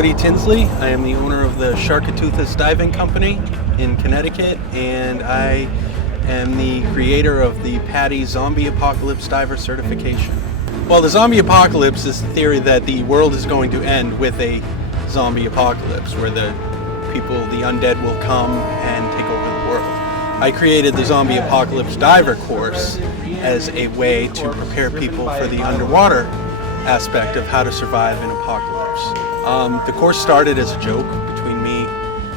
Woody Tinsley. I am the owner of the Sharkatoothus Diving Company in Connecticut, and I am the creator of the PADI Zombie Apocalypse Diver Certification. Well, the zombie apocalypse is the theory that the world is going to end with a zombie apocalypse, where the undead will come and take over the world. I created the Zombie Apocalypse Diver course as a way to prepare people for the underwater aspect of how to survive an apocalypse. The course started as a joke between me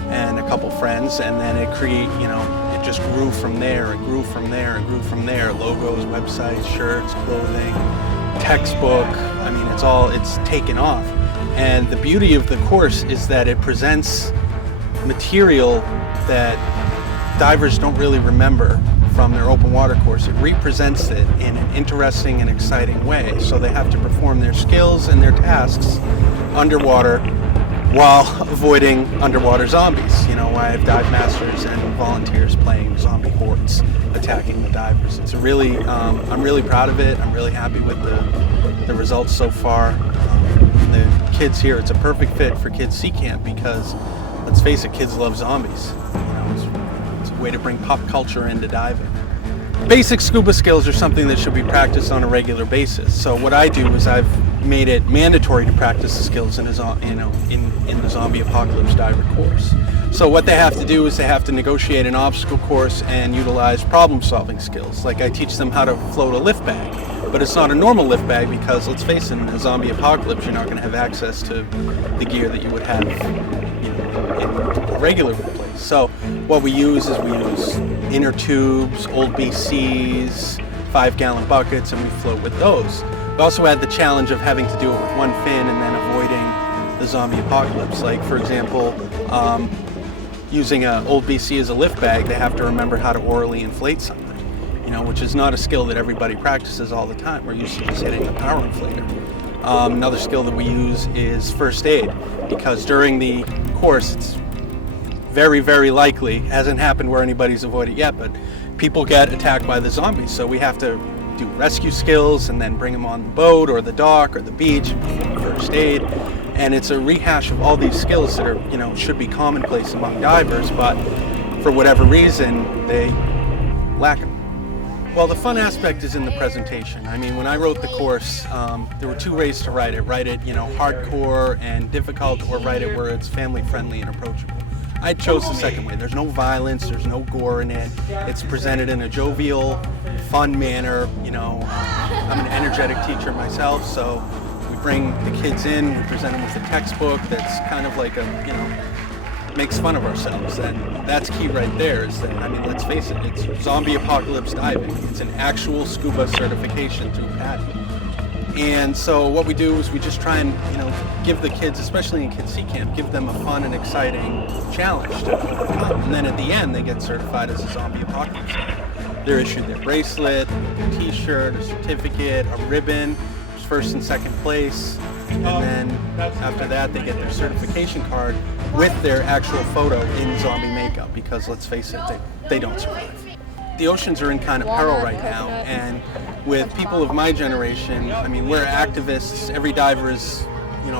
and a couple friends, and then it just grew from there. It grew from there. It grew from there. Logos, websites, shirts, clothing, textbook. I mean, it's taken off. And the beauty of the course is that it presents material that divers don't really remember from their open water course. It represents it in an interesting and exciting way. So they have to perform their skills and their tasks underwater while avoiding underwater zombies. I have dive masters and volunteers playing zombie hordes attacking the divers. It's I'm really proud of it. I'm really happy with the results so far. The kids here, it's a perfect fit for kids sea camp because, let's face it, kids love zombies. It's a way to bring pop culture into diving. Basic scuba skills are something that should be practiced on a regular basis. So what I do is I've made it mandatory to practice the skills in the Zombie Apocalypse Diver course. So what they have to do is they have to negotiate an obstacle course and utilize problem-solving skills. Like I teach them how to float a lift bag, but it's not a normal lift bag because, let's face it, in a zombie apocalypse, you're not going to have access to the gear that you would have in a regular place. So what we use is inner tubes, old BCs, 5-gallon buckets, and we float with those. We also had the challenge of having to do it with one fin and then avoiding the zombie apocalypse. Like, for example, using an old BC as a lift bag, they have to remember how to orally inflate something, which is not a skill that everybody practices all the time. We're used to just hitting the power inflator. Another skill that we use is first aid, because during the course, it's very, very likely, hasn't happened where anybody's avoided yet, but people get attacked by the zombies. So we have to do rescue skills and then bring them on the boat or the dock or the beach, first aid. And it's a rehash of all these skills that are, should be commonplace among divers, but for whatever reason, they lack them. Well, the fun aspect is in the presentation. I mean, when I wrote the course, there were two ways to write it. Write it, hardcore and difficult, or write it where it's family-friendly and approachable. I chose the second way. There's no violence, there's no gore in it. It's presented in a jovial, fun manner. I'm an energetic teacher myself, so we bring the kids in, we present them with a textbook that's kind of like makes fun of ourselves. And that's key right there, is that, let's face it, it's zombie apocalypse diving. It's an actual scuba certification through PADI. And so what we do is we just try and, give the kids, especially in Kids Sea Camp, give them a fun and exciting challenge to overcome. And then at the end, they get certified as a zombie apocalypse diver. They're issued their bracelet, a t-shirt, a certificate, a ribbon, first and second place. And then after that, they get their certification card with their actual photo in zombie makeup, because let's face it, they don't survive. The oceans are in kind of peril right now, and with people of my generation, we're activists. Every diver is,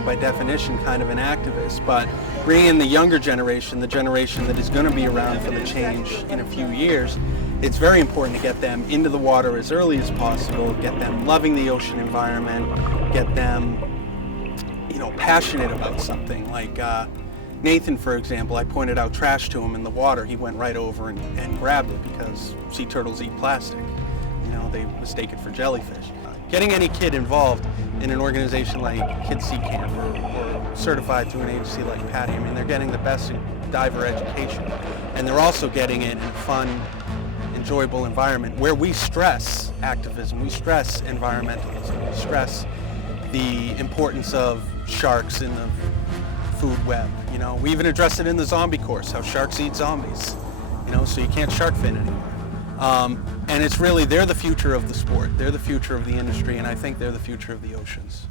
by definition, kind of an activist, but bringing in the younger generation, the generation that is going to be around for the change in a few years, it's very important to get them into the water as early as possible, get them loving the ocean environment, get them, passionate about something. Like Nathan, for example, I pointed out trash to him in the water. He went right over and grabbed it, because sea turtles eat plastic. They mistake it for jellyfish. Getting any kid involved in an organization like Kids Sea Camp or certified through an agency like PADI, they're getting the best diver education. And they're also getting it in a fun, enjoyable environment where we stress activism, we stress environmentalism, we stress the importance of sharks in the food web. We even address it in the zombie course, how sharks eat zombies, so you can't shark fin anymore. And it's really, they're the future of the sport, they're the future of the industry, and I think they're the future of the oceans.